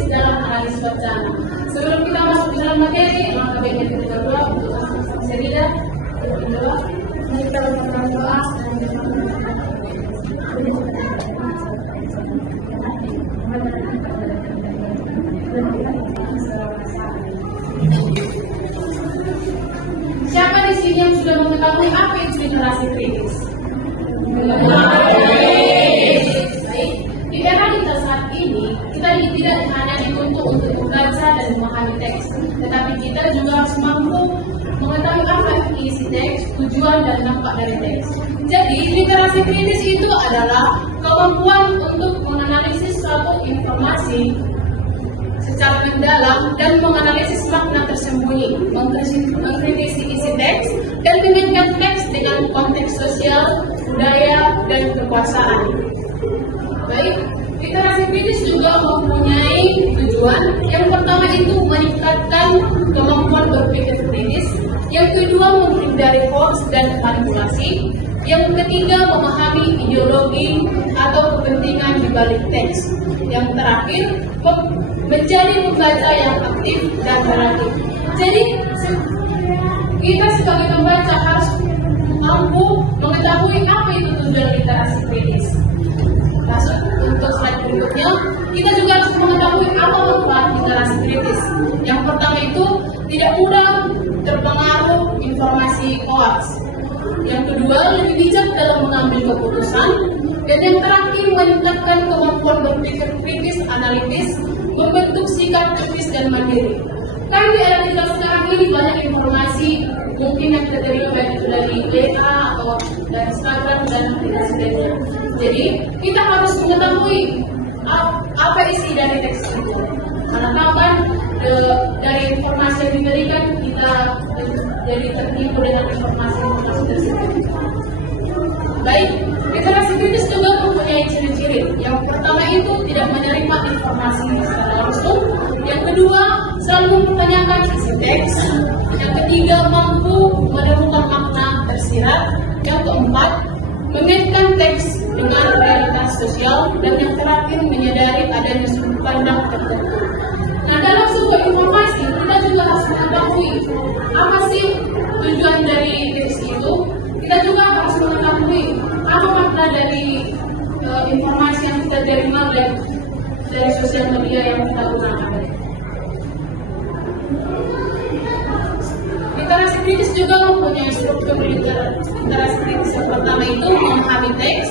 kritis dalam analisis wacana. Sebelum kita masuk dalam materi, langkah baiknya kita berdoa untuk Serida. Berdoa, mari kita berdoa. Siapa di sini yang sudah mengetahui apa itu literasi kritis? Di era digital saat ini, kita tidak hanya dituntut untuk membaca dan memahami teks, tetapi kita juga harus mampu mengetahui apa isi teks, tujuan dan dampak dari teks. Jadi, literasi kritis itu adalah kemampuan untuk menganalisis suatu informasi secara mendalam dan menganalisis makna tersembunyi, mengkritisi isi teks, dan mengaitkan teks dengan konteks sosial, budaya, dan kekuasaan. Baik, literasi kritis juga mempunyai tujuan. Yang pertama itu meningkatkan kemampuan berpikir kritis, yang kedua menghindari hoax dan manipulasi, yang ketiga memahami ideologi atau kepentingan di balik teks, yang terakhir menjadi pembaca yang aktif dan kreatif. Jadi kita sebagai pembaca harus mampu mengetahui apa itu tujuan literasi kritis. Masuk untuk slide berikutnya, kita juga harus mengetahui apa manfaat literasi kritis. Yang pertama itu tidak mudah terpengaruh informasi hoax. Yang kedua, lebih bijak dalam mengambil keputusan. Dan yang terakhir, meningkatkan kemampuan berpikir kritis, analitis, membentuk sikap kritis dan mandiri. Kan di era digital sekarang ini banyak informasi mungkin yang kita terima baik itu dari WA atau dari Instagram dan sebagainya. Jadi kita harus mengetahui apa isi dari teks itu. Karena kan dari informasi yang diberikan kita jadi tertipu dengan informasi tersebut. Baik, literasi kritis juga mempunyai ciri-ciri. Yang pertama itu tidak menerima informasi secara langsung. Yang kedua, selalu mempertanyakan isi teks. Yang ketiga, mampu menemukan makna tersirat. Yang keempat, mengaitkan teks dengan realitas sosial. Dan yang terakhir, menyadari adanya sudut pandang tertentu. Nah, dalam sebuah informasi, kita juga harus mengetahui apa sih tujuan dari teks itu. Kita juga harus mengetahui apa makna dari informasi yang kita terima dari sosial media yang kita gunakan. Literasi kritis juga mempunyai struktur literasi kritis. Yang pertama itu memahami teks,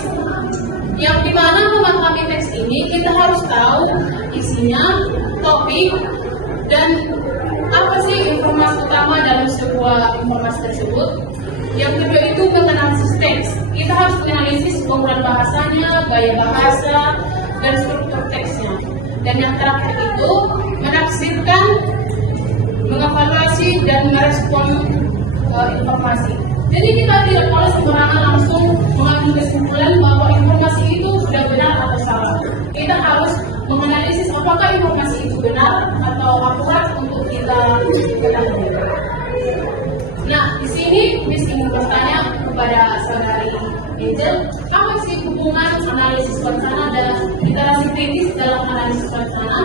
yang dimana memahami teks ini kita harus tahu isinya, topik, dan apa sih informasi utama dalam sebuah informasi tersebut. Yang kedua itu menganalisis teks. Kita harus menganalisis penggunaan bahasanya, gaya bahasa, dan struktur teksnya. Dan yang terakhir itu menafsirkan, mengevaluasi, dan merespon informasi. Jadi kita tidak boleh sembarangan langsung mengambil kesimpulan bahwa informasi itu sudah benar atau salah. Kita harus menganalisis apakah informasi itu benar atau akurat untuk kita ketahui. Nah, di sini Miss ingin bertanya kepada saudari Angel, apa sih hubungan analisis wacana dan literasi kritis dalam analisis wacana?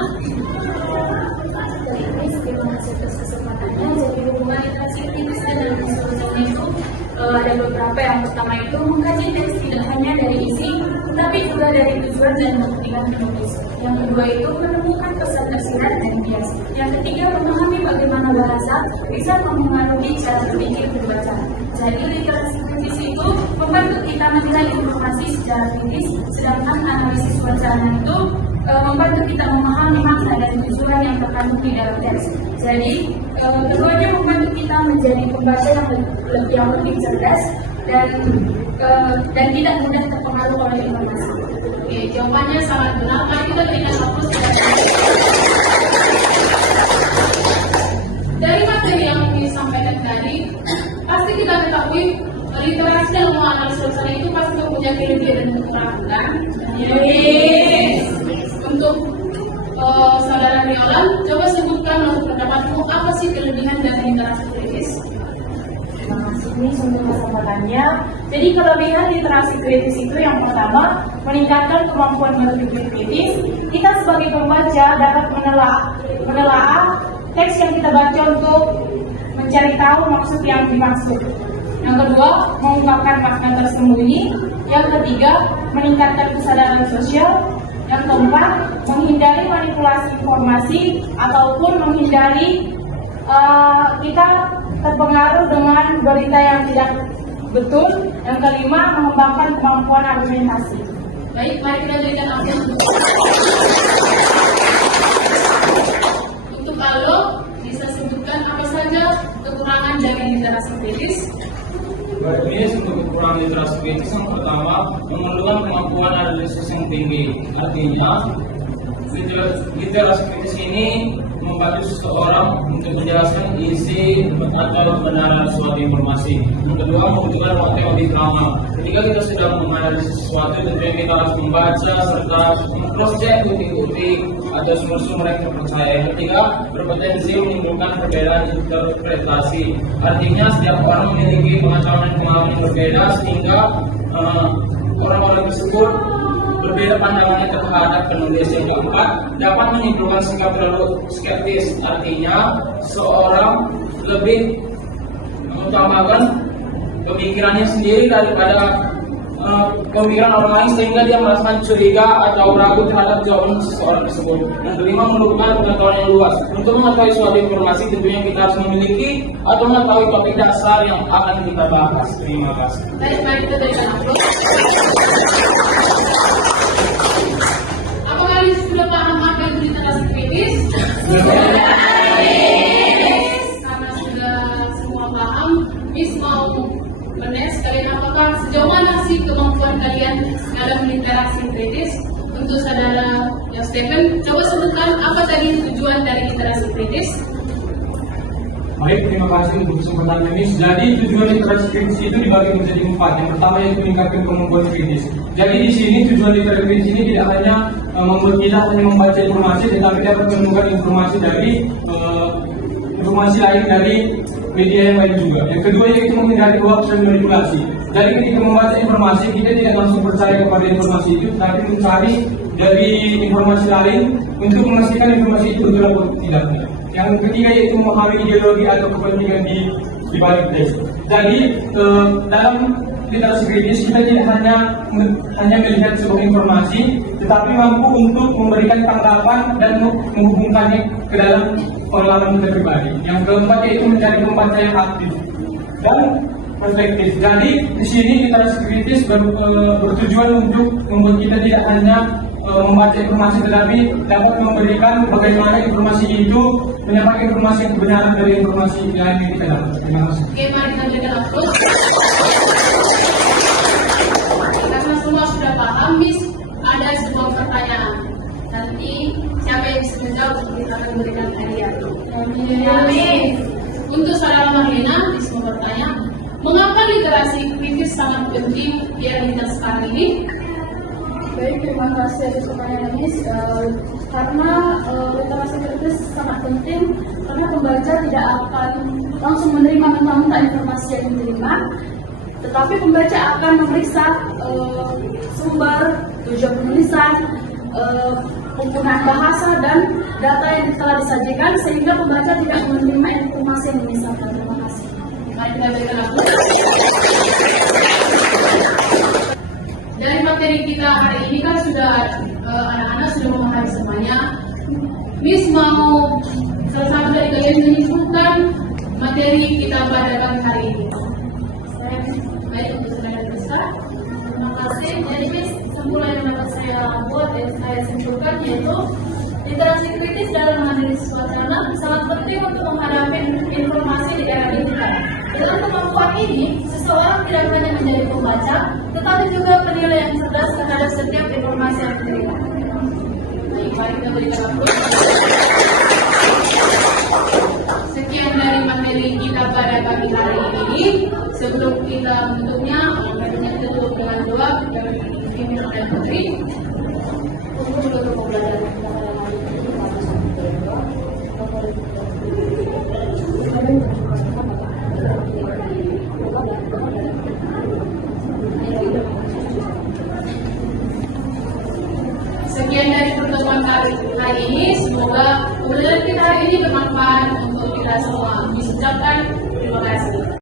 Terima kasih atas kesempatannya. Jadi hubungan literasi kritis dan analisis wacana itu ada beberapa. Yang pertama itu mengkaji teks tidak hanya dari isi, tetapi juga dari tujuan dan kepentingan penulis. Yang kedua itu menemukan pesan tersirat dan bias. Yang ketiga memahami bagaimana bahasa bisa mempengaruhi cara berpikir pembaca. Jadi literasi kritis itu membantu kita menilai informasi secara kritis, sedangkan analisis wacana itu membantu kita memahami makna dan tujuan yang terkandung di dalam teks. Jadi keduanya membantu kita menjadi pembaca yang lebih cerdas dan tidak mudah terpengaruh oleh informasi. Oke, jawabannya sangat benar. Mari kita berikan aplaus. Dari materi yang disampaikan tadi, pasti kita ketahui literasi dalam menganalisis wacana itu pasti mempunyai kelebihan dan kekurangan. Yes. Untuk saudara Riolan, coba sebutkan menurut pendapatmu apa sih kelebihan dari literasi kritis? Terima kasih Miss untuk kesempatannya. Jadi kelebihan literasi kritis itu yang pertama, meningkatkan kemampuan berpikir kritis. Kita sebagai pembaca dapat menelaah teks yang kita baca untuk mencari tahu maksud yang dimaksud. Yang kedua, mengungkapkan makna tersembunyi. Yang ketiga, meningkatkan kesadaran sosial. Yang keempat, menghindari manipulasi informasi ataupun menghindari kita terpengaruh dengan berita yang tidak betul. Yang kelima, mengembangkan kemampuan argumentasi. Baik, mari kita berikan aplaus. Untuk Aldo, bisa sebutkan apa saja kekurangan dari literasi kritis? Ini untuk kekurangan literasi kritis yang pertama, memerlukan kemampuan analisis yang tinggi. Artinya, literasi kritis ini membantu seseorang untuk menjelaskan isi atau kebenaran suatu informasi. Yang kedua, membutuhkan waktu yang lebih lama. Ketika kita sedang menganalisis sesuatu, tentunya kita harus membaca serta mengcross-check bukti-bukti atau sumber-sumber yang terpercaya. Yang ketiga, berpotensi menimbulkan perbedaan interpretasi. Artinya, setiap orang memiliki pengetahuan dan pengalaman yang berbeda sehingga orang-orang tersebut berbeda pandangannya terhadap penulis. Yang keempat, dapat menimbulkan sikap terlalu skeptis. Artinya, seorang lebih mengutamakan pemikirannya sendiri daripada pemikiran orang lain, sehingga dia merasakan curiga atau ragu terhadap jawaban seseorang tersebut. Yang kelima, memerlukan pengetahuan yang luas. Untuk mengetahui suatu informasi, tentunya kita harus memiliki atau mengetahui topik dasar yang akan kita bahas. Terima kasih. Baik, mari kita berikan aplaus. Apakah kalian sudah paham apa itu literasi kritis? Karena sudah semua paham, Miss mau menes kalian apakah sejauh mana sih kemampuan kalian dalam literasi kritis? Untuk saudara Stephen, coba sebutkan apa tadi tujuan dari literasi kritis? Baik, terima kasih untuk kesempatan ini. Jadi tujuan literasi kritis itu dibagi menjadi 4. Yang pertama yaitu meningkatkan kemampuan kritis. Jadi di sini tujuan literasi kritis ini tidak hanya membuat kita hanya membaca informasi, tetapi dapat menemukan informasi dari informasi lain dari media yang lain juga. Yang kedua yaitu menghindari hoax dan manipulasi. Jadi ketika membaca informasi, kita tidak langsung percaya kepada informasi itu, tapi mencari dari informasi lain untuk memastikan informasi itu betul atau tidaknya. Yang ketiga yaitu memahami ideologi atau kepentingan di balik teks. Jadi dalam literasi kritis kita tidak hanya melihat sebuah informasi, tetapi mampu untuk memberikan tanggapan dan menghubungkannya ke dalam pengalaman kita pribadi. Yang keempat yaitu mencari pembaca yang aktif dan perspektif. Jadi di sini literasi kritis bertujuan untuk membuat kita tidak hanya membaca informasi, tetapi dapat memberikan bagaimana informasi itu menyampaikan informasi yang kebenaran dari informasi yang kita dapat. Terima kasih. Oke, mari kita berikan aplaus. Karena semua sudah paham, Miss, ada sebuah pertanyaan. Nanti siapa yang bisa menjawab, kita akan berikan hadiah. Amin. Untuk saudara Marlina, Miss mau bertanya, mengapa literasi kritis sangat penting di era sekarang ini? Baik, terima kasih atas pertanyaan ini. Karena literasi kritis sangat penting, karena pembaca tidak akan langsung menerima mentah-mentah informasi yang diterima, tetapi pembaca akan memeriksa sumber, tujuan penulisan, penggunaan bahasa dan data yang telah disajikan, sehingga pembaca tidak menerima informasi yang menyesatkan. Terima kasih. Mari kita berikan aplaus. Dari materi kita hari ini kan sudah anak-anak sudah memahami semuanya. Miss mau salah satu dari kalian menyimpulkan materi kita pada pagi hari ini. Baik, untuk saudara besar. Terima kasih. Jadi Miss, kesimpulan yang dapat saya buat dan saya simpulkan yaitu literasi kritis dalam menganalisis wacana sangat penting untuk menghadapi informasi di era digital. Dengan kemampuan ini, seseorang tidak hanya menjadi pembaca, tetapi juga penilai yang cerdas terhadap setiap informasi yang diterima. Baik, mari kita berikan aplaus. Sekian dari materi kita pada pagi hari ini. Sebelum kita menutupnya, marilah kita tutup dengan doa dari pimpinan dan putri. Untuk pembelajaran kita pada hari ini. hari ini. Semoga pembelajaran kita hari ini bermanfaat untuk kita semua. Disucapkan